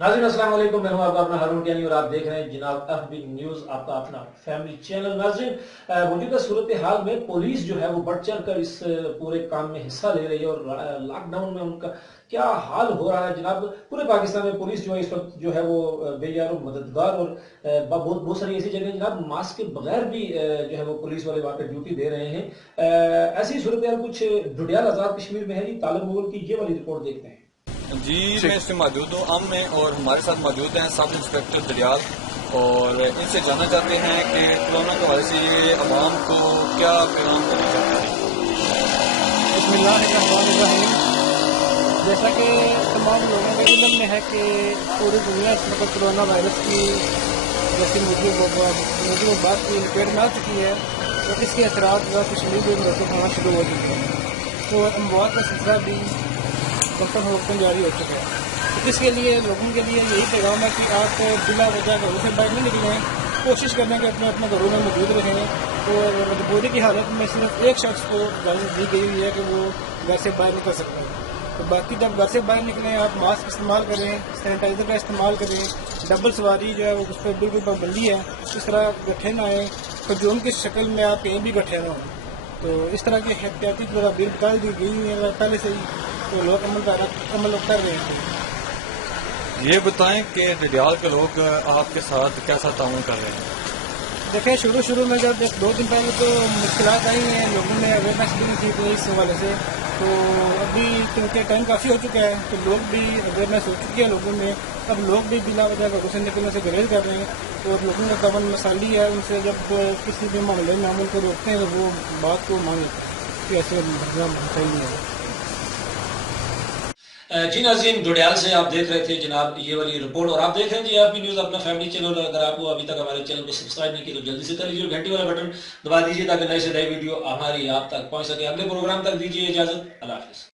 नाज़रीन अस्सलाम वालेकुम, मैं हूं आपका अपना हारून कियानी और आप देख रहे हैं जनाब FB न्यूज, आपका अपना फैमिली चैनल। नाज़रीन मौजूदा सूरत हाल में पुलिस जो है वो बढ़ चढ़ कर इस पूरे काम में हिस्सा ले रही है और लॉकडाउन में उनका क्या हाल हो रहा है जनाब। पूरे पाकिस्तान में पुलिस जो है इस वक्त जो है वो बेयार मददगार और बहुत सारी ऐसी जगह जनाब मास्क के बगैर भी जो है वो पुलिस वाले वहाँ पे ड्यूटी दे रहे हैं। ऐसी सूरत हाल कुछ डुडियाल आज़ाद कश्मीर में है जी। तालिब मुगल की ये वाली रिपोर्ट देखते हैं जी। मैं इसमें मौजूद हूँ अम में, और हमारे साथ मौजूद हैं सब इंस्पेक्टर दरियाल, और इनसे जानना चाहते हैं कि कोरोना के हवाले से ये अवाम को क्या पैगाम देना चाहते हैं। बिस्मिल्लाहिर्रहमानिर्रहीम। जैसा कि तमाम लोगों के इल्म में है कि पूरी दुनिया इस वक्त कोरोना वायरस की जैसी मुझे बात की लपेट में आ चुकी है, तो इसके असरात कश्मीर में महसूस होना शुरू हो चुके हैं। तो अमवात का सिलसिला भी वक्तन फवक्तन जारी हो चुका है। तो इसके लिए लोगों के लिए यही पैगाम है कि आप बिला वजह घरों से बाहर नहीं निकलें, कोशिश करें कि अपने अपने घरों में मौजूद रहें। और मजबूरी की हालत में सिर्फ एक शख्स को इजाज़त दी गई हुई है कि वो घर से बाहर निकल सकता है। तो बाकी जब घर से बाहर निकलें आप मास्क इस्तेमाल करें, सैनिटाइज़र का इस्तेमाल करें, डबल सवारी जो है वो उस पर बिल्कुल पाबंदी है। इस तरह गड्ढे ना आए, हजूम की शक्ल में आप कहीं भी गड्ढे ना हों। तो इस तरह की एहतियाती तदाबीर बता दी गई हुई है पहले से ही, तो लोग अमल कर रहे हैं। ये बताएं कि डडियाल के लोग आपके साथ कैसा ताउन कर रहे हैं। देखिए शुरू में जब 2 दिन पहले तो मुश्किलात आई हैं, लोगों ने अवेयरनेस भी नहीं थी तो इस हवाले से। तो अभी क्योंकि टाइम काफ़ी हो चुका है तो लोग भी अवेयरनेस हो चुकी है लोगों में। अब लोग भी बिला वजह घरों से निकलने से गुरेज कर रहे हैं। और लोगों का तमन मसाली है, उनसे जब किसी भी मामले में हम उनको रोकते हैं तो वो बात को मान लेते हैं कि ऐसे सही नहीं है। जी नाज़रीन, डोडियाल से आप देख रहे थे जनाब ये वाली रिपोर्ट, और आप देख रहे हैं जी FB न्यूज़ अपना फैमिली चैनल। अगर आपको अभी तक हमारे चैनल को सब्सक्राइब नहीं किया तो जल्दी से कर लीजिए, घंटी वाला बटन दबा दीजिए ताकि नए से नई वीडियो हमारी आप तक पहुंच सके। अगले प्रोग्राम तक दीजिए इजाजत। अल्लाह हाफिज़।